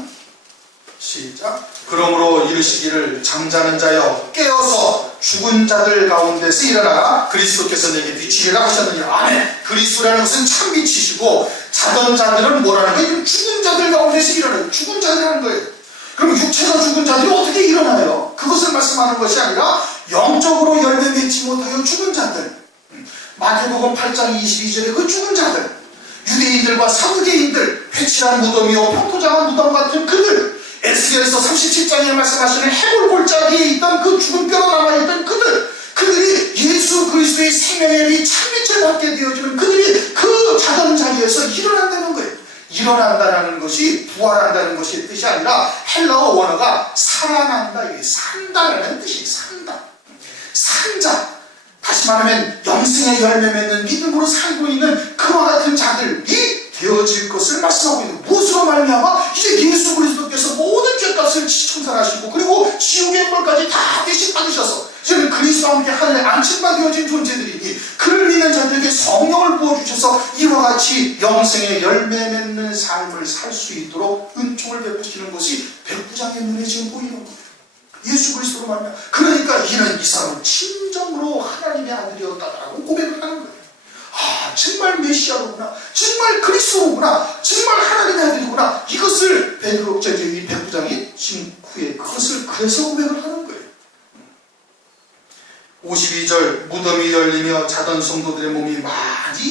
시작. 그러므로 이르시기를 잠자는 자여 깨어서 죽은 자들 가운데서 일어나라. 그리스도께서 내게 빛이리라 하셨느니라. 아멘. 그리스도라는 것은 참 빛이시고, 자던 자들은 뭐라는 거예요? 죽은 자들 가운데서 일어나요. 죽은 자들이라는 거예요. 그럼 육체가 죽은 자들이 어떻게 일어나요? 그것을 말씀하는 것이 아니라 영적으로 열매 맺지 못하여 죽은 자들. 마태복음 8장 22절에 그 죽은 자들, 유대인들과 사두개인들, 회칠한 무덤이요 평토장한 무덤 같은 그들, 에스겔서 37장에 말씀하시는 해골 골짜기에 있던 그 죽은 뼈로 남아있던 그들이 예수 그리스도의 생명의 빛 참빛을 받게 되어지면 그들이 그 자던 자리에서 일어난다는 거예요. 일어난다는 것이 부활한다는 것의 뜻이 아니라 헬라어 원어가 살아난다, 산다라는 뜻이에요. 산자. 다시 말하면 영생의 열매 맺는 믿음으로 살고 있는 그와 같은 자들이 되어질 것을 말씀하고 있는, 무엇으로 말미암아 이제 예수 그리스도께서 모든 죄값을 청산하시고 그리고 지옥의 벌까지 다 대신 받으셔서 이제는 그리스도와 함께 하늘에 안침받아진 존재들이니 그를 믿는 자들에게 성령을 부어주셔서 이와 같이 영생의 열매 맺는 삶을 살 수 있도록 은총을 베푸시는 것이 백부장의 눈에 지금 보이는 거예요. 예수 그리스도로 말미암아. 그러니까 이는 이 사람은 진정으로 하나님의 아들이었다라고 고백을 하는 거예요. 아, 정말 메시아로구나, 정말 그리스도로구나, 정말 하나님의 아들이구나. 이것을 이 백부장이 지금 후에 그것을 그래서 고백을 하는 거예요. 52절 무덤이 열리며 자던 성도들의 몸이 많이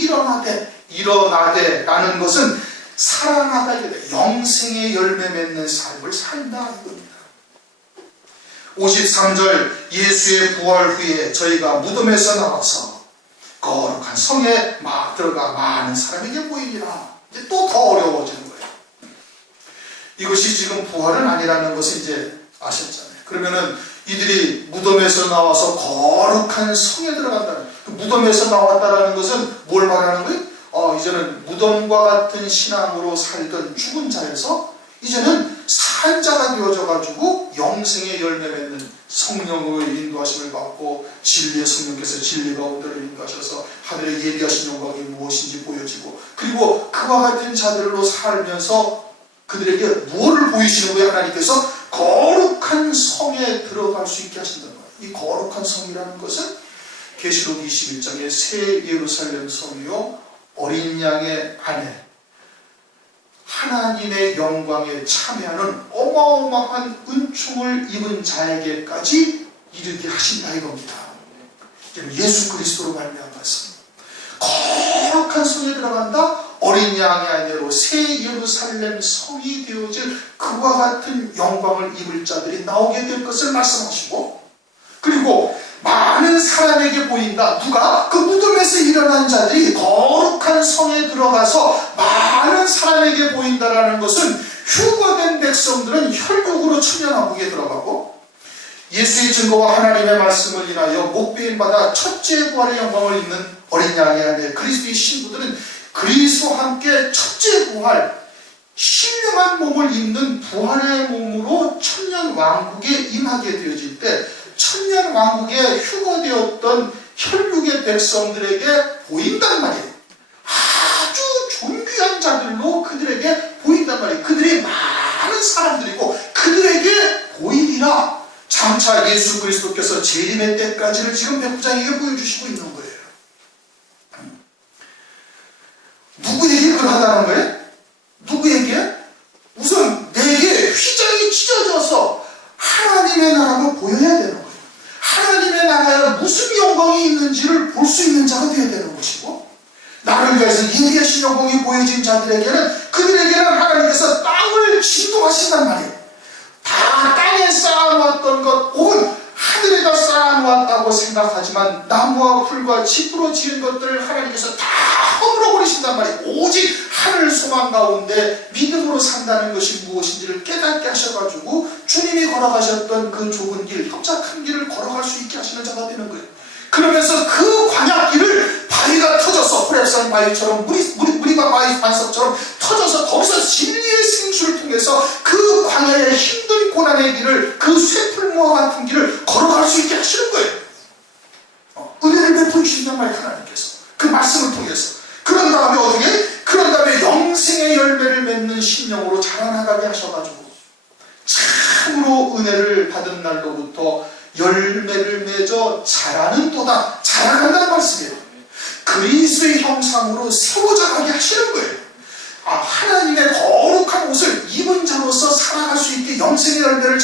일어나되 라는 것은 살아나다, 영생의 열매 맺는 삶을 산다 이겁니다. 53절 예수의 부활 후에 저희가 무덤에서 나와서 거룩한 성에 막 들어가 많은 사람에게 보이리라. 이제 또 더 어려워지는 거예요. 이것이 지금 부활은 아니라는 것을 이제 아셨잖아요. 그러면은 이들이 무덤에서 나와서 거룩한 성에 들어간다는, 그 무덤에서 나왔다라는 것은 뭘 말하는 거예요? 이제는 무덤과 같은 신앙으로 살던 죽은 자에서 이제는 산자가 되어져가지고 영생의 열매 맺는 성령으로 인도하심을 받고 진리의 성령께서 진리 가운데로 인도하셔서 하늘에 예비하신 영광이 무엇인지 보여지고, 그리고 그와 같은 자들로 살면서 그들에게 무엇을 보이시는 거예요? 하나님께서 거룩한 성에 들어갈 수 있게 하신다는 거예요. 이 거룩한 성이라는 것은 계시록 21장의 새 예루살렘 성이요 어린 양의 아내, 하나님의 영광에 참여하는 어마어마한 은총을 입은 자에게까지 이르게 하신다 이겁니다. 예수 그리스도로 말미암아 거룩한 성에 들어간다. 어린 양의 아내로 새 예루살렘 성이 되어질 그와 같은 영광을 입을 자들이 나오게 될 것을 말씀하시고, 그리고 많은 사람에게 보인다. 누가? 그 무덤에서 일어난 자들이 거룩한 성에 들어가서 많은 사람에게 보인다라는 것은 휴거된 백성들은 혈육으로 천년왕국에 들어가고, 예수의 증거와 하나님의 말씀을 인하여 목배임 받아 첫째 부활의 영광을 입는 어린 양의 아내 그리스도의 신부들은 그리스도와 함께 첫째 부활, 신령한 몸을 입는 부활의 몸으로 천년왕국에 임하게 되어질 때 천년왕국에 휴거되었던 혈육의 백성들에게 보인단 말이에요. 아주 존귀한 자들로 그들에게 보인단 말이에요. 그들이 많은 사람들이고 그들에게 보이리라. 장차 예수 그리스도께서 재림의 때까지를 지금 백부장에게 보여주시고 있는 거예요. 누구에게 그러하다는 거예요? 누구에게? 우선 내게 휘장이 찢어져서 하나님의 나라가 보여야 되는 거예요. 하나님의 나라에 무슨 영광이 있는지를 볼 수 있는 자가 되어야 되는 것이고, 나를 위해서 예비하신 영광이 보여진 자들에게는, 그들에게는 하나님께서 땅을 진동하신단 말이에요. 다 땅에 쌓아놓았던 것, 혹은 하늘에다 쌓아놓았다고 생각하지만 나무와 풀과 짚으로 지은 것들을 하나님께서 다 허물어버리신단 말이에요. 오직 하늘 소망 가운데 믿음으로 산다는 것이 무엇인지를 깨닫게 하셔가지고 주님이 걸어가셨던 그 좁은 길, 협착한 길을 걸어갈 수 있게 하시는 자가 되는 거예요. 그러면서 그 광야길을 바위가 터져서, 호렙산 바위처럼 무리가 바위 반석처럼 터져서 거기서 진리의 생수를 통해서 그 광야의 힘든 고난의 길을, 그 쇠풀무와 같은 길을 걸어갈 수 있게 하시는 거예요. 은혜를 베푸신단 말이에요. 하나님께서 그 말씀을 통해서. 그런 다음에 어떻게? 그런 다음에 영생의 열매를 맺는 심령으로 자라나가게 하셔가지고 참으로 은혜를 받은 날로부터 열매를 맺어 자라는 도다, 자라간다는 말씀이에요. 그리스도의 형상으로 세워져가게 하시는 거예요. 하나님의 거룩한 옷을 입은 자로서 살아갈 수 있게 영생의 열매를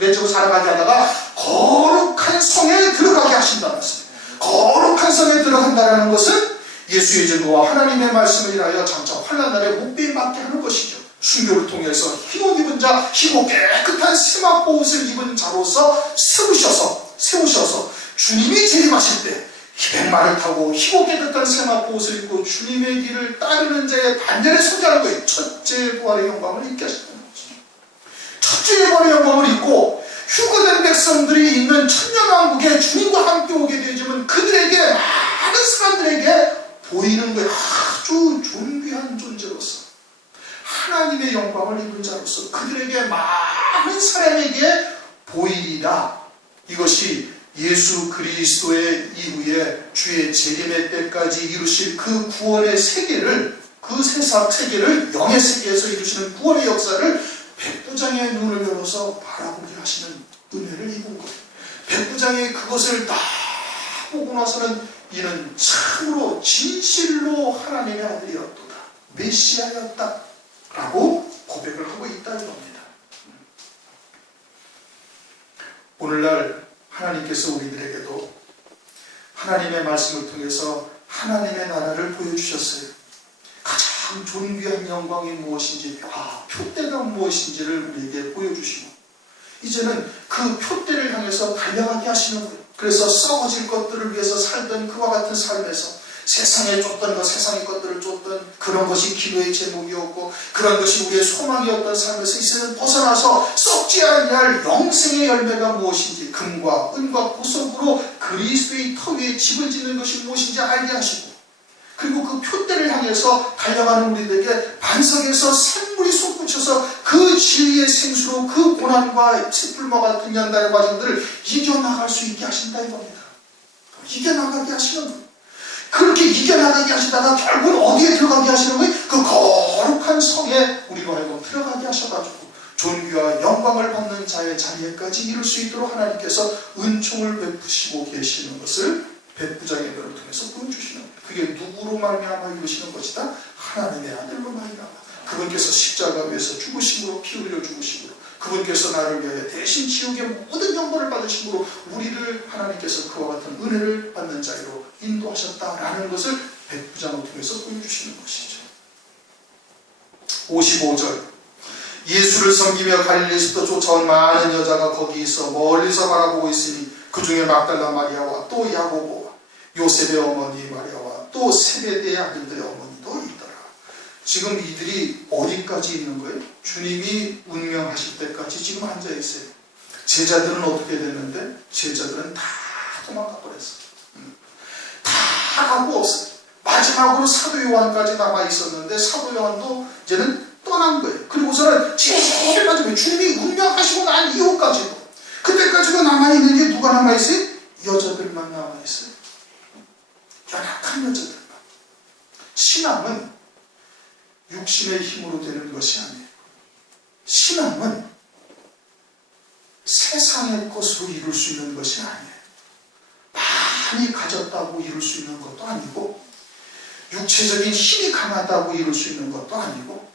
맺고 살아가게 하다가 거룩한 성에 들어가게 하신다는 말씀이에요. 거룩한 성에 들어간다는 것은 예수의 증거와 하나님의 말씀을 인하여 장차 환난날에 목배임 받게 하는 것이죠. 순교를 통해서 흰옷 입은 자, 희고 깨끗한 세마포 옷을 입은 자로서 세우셔서 주님이 재림하실 때 백마를 타고 희고 깨끗한 세마포 옷을 입고 주님의 길을 따르는 자의 반열에 서자는 거예요. 첫째 부활의 영광을 입게 하시는 거죠. 첫째 부활의 영광을 입고 휴거된 백성들이 있는 천년왕국에 주님과 함께 오게 되지만 그들에게, 많은 사람들에게 보이는 거예요. 아주 존귀한 존재로서, 하나님의 영광을 입은 자로서 그들에게, 많은 사람에게 보이리라. 이것이 예수 그리스도의 이후에 주의 재림의 때까지 이루실 그 구원의 세계를, 그 세상 세계를 영의 세계에서 이루시는 구원의 역사를 백부장의 눈을 열어서 바라보게 하시는 은혜를 입은 거예요. 백부장이 그것을 다 보고 나서는 이는 참으로 진실로 하나님의 아들이었도다, 메시아였다 라고 고백을 하고 있다는 겁니다. 오늘날 하나님께서 우리들에게도 하나님의 말씀을 통해서 하나님의 나라를 보여주셨어요. 가장 존귀한 영광이 무엇인지, 표대가 무엇인지를 우리에게 보여주시고, 이제는 그 표대를 향해서 달려가게 하시는 거예요. 그래서 썩어질 것들을 위해서 살던 그와 같은 삶에서, 세상에 쫓던 것, 세상의 것들을 쫓던 그런 것이 기도의 제목이었고, 그런 것이 우리의 소망이었던 삶에서 이제는 벗어나서 썩지 아니할 영생의 열매가 무엇인지, 금과 은과 보석으로 그리스도의 터 위에 집을 짓는 것이 무엇인지 알게 하시고, 그리고 그 표대를 향해서 달려가는 우리들에게 반석에서 샘물이 솟구쳐서 그 진리의 생수로 그 고난과 칡불과 같은 연단의 과정들을 이겨나갈 수 있게 하신다 이겁니다. 이겨나가게 하시는 거예요. 그렇게 이겨나가게 하시다가 결국은 어디에 들어가게 하시는 거예요? 그 거룩한 성에 우리로 하여금 들어가게 하셔가지고 존귀와 영광을 받는 자의 자리에까지 이룰 수 있도록 하나님께서 은총을 베푸시고 계시는 것을 백부장의 배를 통해서 보여주시는 거예요. 그게 누구로 말미암아 이루시는 것이다? 하나님의 아들로 말미암아. 그분께서 십자가 위에서 죽으심으로, 피 흘려 죽으심으로, 그분께서 나를 위하여 대신 지옥의 모든 영광을 받으심으로 우리를 하나님께서 그와 같은 은혜를 받는 자리로 인도하셨다라는 것을 백부장을 통해서 보여주시는 것이죠. 55절, 예수를 섬기며 갈릴리에서 쫓아온 많은 여자가 거기서 멀리서 바라보고 있으니 그 중에 막달라 마리아와 또 야고보와 요셉의 어머니 마리아와 또 세베대의 아들들의 어머니도 있더라. 지금 이들이 어디까지 있는 거예요? 주님이 운명하실 때까지 지금 앉아있어요. 제자들은 어떻게 됐는데? 제자들은 다 도망가 버렸어요. 다 가고 없어요. 마지막으로 사도 요한까지 남아있었는데 사도 요한도 이제는 떠난 거예요. 그리고서는 제일 마지막에 주님이 운명하시고 난 이후까지도 그때까지도 남아있는 게 누가 남아있어요? 여자들만 남아있어요. 연약한 여자들만. 신앙은 육신의 힘으로 되는 것이 아니에요. 신앙은 세상의 것으로 이룰 수 있는 것이 아니에요. 많이 가졌다고 이룰 수 있는 것도 아니고 육체적인 힘이 강하다고 이룰 수 있는 것도 아니고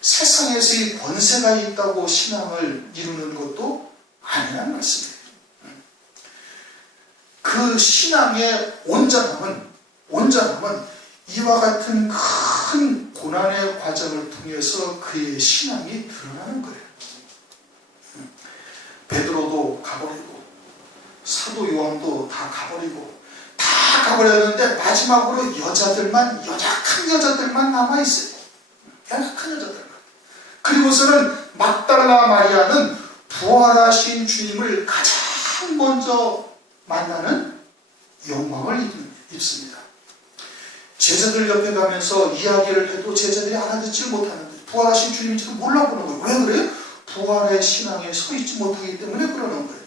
세상에서의 권세가 있다고 신앙을 이루는 것도 아니라는 말씀이에요. 그 신앙의 온전함은 이와 같은 큰 고난의 과정을 통해서 그의 신앙이 드러나는 거예요. 베드로도 가버리고 사도 요한도 다 가버리고 다 가버렸는데 마지막으로 여자들만, 연약한 여자들만 남아있어요. 연약한 여자들만. 그리고서는 막달라 마리아는 부활하신 주님을 가장 먼저 만나는 영광을 입습니다. 제자들 옆에 가면서 이야기를 해도 제자들이 알아듣지 못하는데 부활하신 주님인지도 몰라보는 거예요. 왜 그래요? 부활의 신앙에 서 있지 못하기 때문에 그러는 거예요.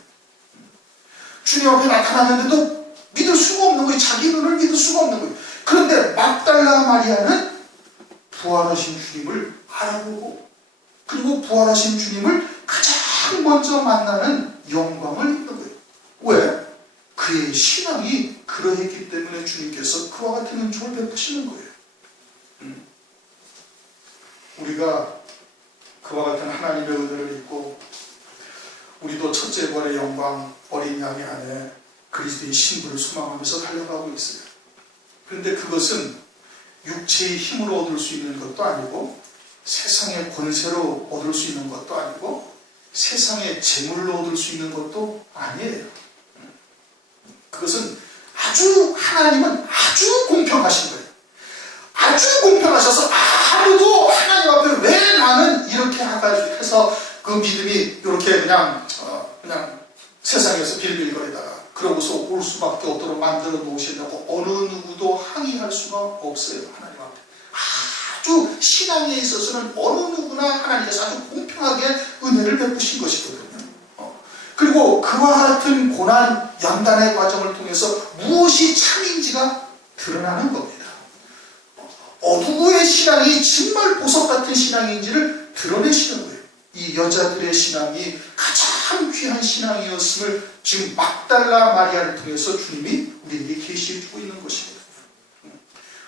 주님 앞에 나타났는데도 믿을 수가 없는 거예요. 자기 눈을 믿을 수가 없는 거예요. 그런데 막달라 마리아는 부활하신 주님을 알아보고 그리고 부활하신 주님을 가장 먼저 만나는 영광을 입는 거예요. 왜? 그의 신앙이 그러했기 때문에 주님께서 그와 같은 은총을 베푸시는 거예요. 우리가 그와 같은 하나님의 은혜를 입고 우리도 첫째 부활의 영광 어린 양의 안에 그리스도의 신부를 소망하면서 달려가고 있어요. 그런데 그것은 육체의 힘으로 얻을 수 있는 것도 아니고 세상의 권세로 얻을 수 있는 것도 아니고 세상의 재물로 얻을 수 있는 것도 아니에요. 그것은 하나님은 아주 공평하신 거예요. 아주 공평하셔서 아무도 하나님 앞에 왜 나는 이렇게 해서 그 믿음이 이렇게 그냥 세상에서 빌빌거리다가 그러고서 올 수밖에 없도록 만들어 놓으신다고 어느 누구도 항의할 수가 없어요. 하나님 앞에. 아주 신앙에 있어서는 어느 누구나 하나님께서 아주 공평하게 은혜를 베푸신 것이거든요. 그리고 그와 같은 고난, 연단의 과정을 통해서 무엇이 참인지가 드러나는 겁니다. 누구의 신앙이 정말 보석 같은 신앙인지를 드러내시는 거예요. 이 여자들의 신앙이 가장 귀한 신앙이었음을 지금 막달라 마리아를 통해서 주님이 우리에게 계시해주고 있는 것입니다.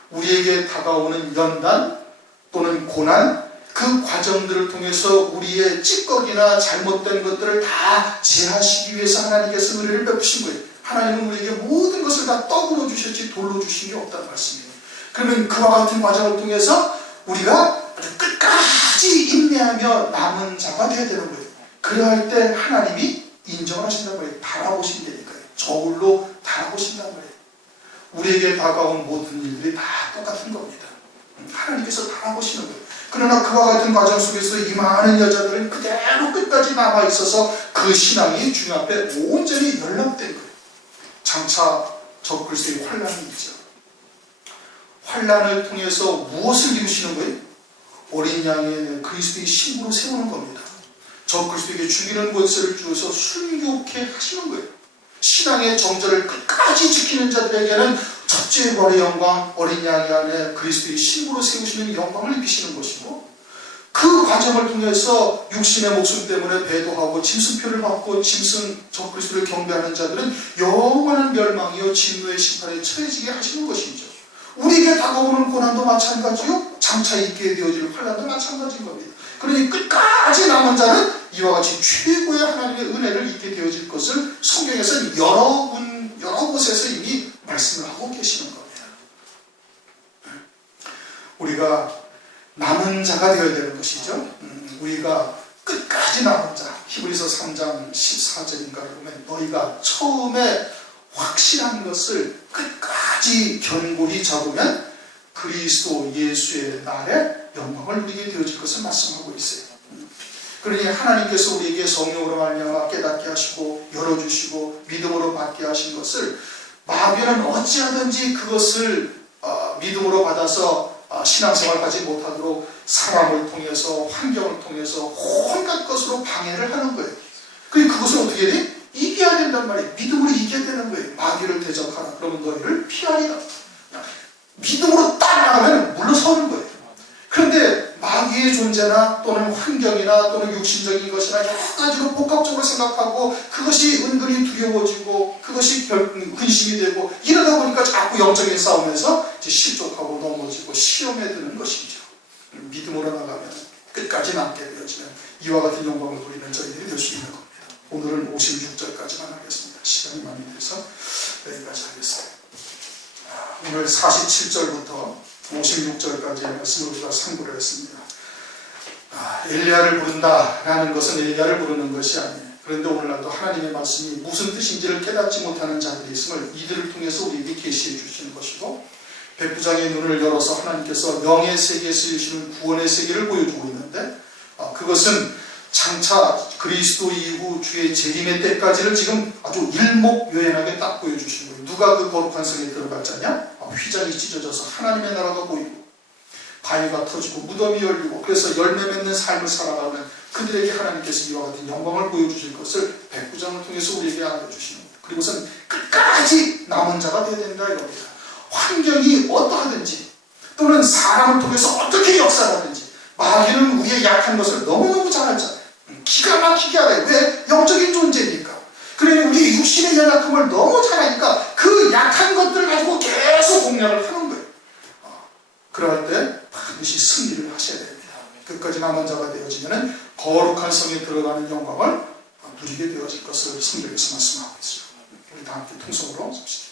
우리에게 다가오는 연단 또는 고난, 그 과정들을 통해서 우리의 찌꺼기나 잘못된 것들을 다 제하시기 위해서 하나님께서 은혜를 베푸신 거예요. 하나님은 우리에게 모든 것을 다 떡으로 주셨지 돌로 주신 게 없다는 말씀이에요. 그러면 그와 같은 과정을 통해서 우리가 끝까지 인내하며 남은 자가 되어야 되는 거예요. 그러할 때 하나님이 인정하신단 말이에요. 바라보신다니까요. 저울로 바라보신단 말이에요. 우리에게 다가온 모든 일들이 다 똑같은 겁니다. 하나님께서 바라보시는 거예요. 그러나 그와 같은 과정 속에서 이 많은 여자들은 그대로 끝까지 남아있어서 그 신앙이 주님 앞에 온전히 연락된 거예요. 장차 적글세의 환란이 있죠. 환란을 통해서 무엇을 이루시는 거예요? 어린 양의 그리스도의 신부로 세우는 겁니다. 저 그리스도에게 죽이는 권세를 주어서 순교케 하시는 거예요. 신앙의 정절을 끝까지 지키는 자들에게는 첫째 부활의 영광, 어린 양의 안에 그리스도의 신부로 세우시는 영광을 입히시는 것이고, 그 과정을 통해서 육신의 목숨 때문에 배도하고 짐승표를 받고 저 그리스도를 경배하는 자들은 영원한 멸망이요 진노의 심판에 처해지게 하시는 것이죠. 우리에게 다가오는 고난도 마찬가지요, 장차 있게 되어질 환난도 마찬가지인 겁니다. 그러니 끝까지 남은 자는 이와 같이 최고의 하나님의 은혜를 입게 되어질 것을 성경에서는 여러 곳에서 이미 말씀을 하고 계시는 겁니다. 우리가 남은 자가 되어야 되는 것이죠. 우리가 끝까지 남은 자, 히브리서 3장 14절인가를 보면 너희가 처음에 확실한 것을 끝까지 견고히 잡으면 그리스도 예수의 날에 영광을 누리게 되어질 것을 말씀하고 있어요. 그러니 하나님께서 우리에게 성령으로 말미암아 깨닫게 하시고 열어주시고 믿음으로 받게 하신 것을 마귀는 어찌하든지 그것을 믿음으로 받아서 신앙생활하지 못하도록 사람을 통해서 환경을 통해서 온갖 것으로 방해를 하는 거예요. 그것을 어떻게 해야 돼? 이겨야 된단 말이에요. 믿음으로 이겨야 되는 거예요. 마귀를 대적하라. 그러면 너희를 피하리라. 믿음으로 딱 나가면 물러서는 거예요. 그런데 마귀의 존재나 또는 환경이나 또는 육신적인 것이나 여러 가지로 복합적으로 생각하고 그것이 은근히 두려워지고 그것이 근심이 되고 이러다 보니까 자꾸 영적인 싸움에서 실족하고 넘어지고 시험에 드는 것이죠. 믿음으로 나가면 끝까지 남게 되어지면 이와 같은 영광을 누리는 저희들이 될 수 있는 겁니다. 오늘은 56절까지만 하겠습니다. 시간이 많이 돼서 여기까지 하겠습니다. 오늘 47절부터 56절까지의 말씀을 우리가 상고를 했습니다. 엘리야를 부른다라는 것은 엘리야를 부르는 것이 아니에요. 그런데 오늘날도 하나님의 말씀이 무슨 뜻인지를 깨닫지 못하는 자들이 있음을 이들을 통해서 우리에게 계시해 주시는 것이고, 백부장의 눈을 열어서 하나님께서 영의 세계에서 주시는 구원의 세계를 보여주고 있는데, 그것은 장차 그리스도 이후 주의 재림의 때까지를 지금 아주 일목요연하게 딱 보여주시는 거예요. 누가 그 거룩한 성에 들어갔잖냐? 휘장이 찢어져서 하나님의 나라가 보이고 바위가 터지고 무덤이 열리고 그래서 열매 맺는 삶을 살아가는 그들에게 하나님께서 이와 같은 영광을 보여주실 것을 백부장을 통해서 우리에게 알려주시는 거예요. 그리고선 끝까지 남은 자가 되어야 된다 이겁니다. 환경이 어떠하든지 또는 사람을 통해서 어떻게 역사하든지 마귀는 우리의 약한 것을 너무너무 잘 알잖아요. 기가 막히게 알아요. 왜? 영적인 존재니까. 그러니 우리 육신의 연약함을 너무 잘 아니까 그 약한 것들을 가지고 계속 공략을 하는 거예요. 그럴 때 반드시 승리를 하셔야 됩니다. 끝까지 남은 자가 되어지면 거룩한 성에 들어가는 영광을 누리게 되어질 것을 성경에서 말씀하고 있습니다. 우리 다 함께 통성으로 섭시다.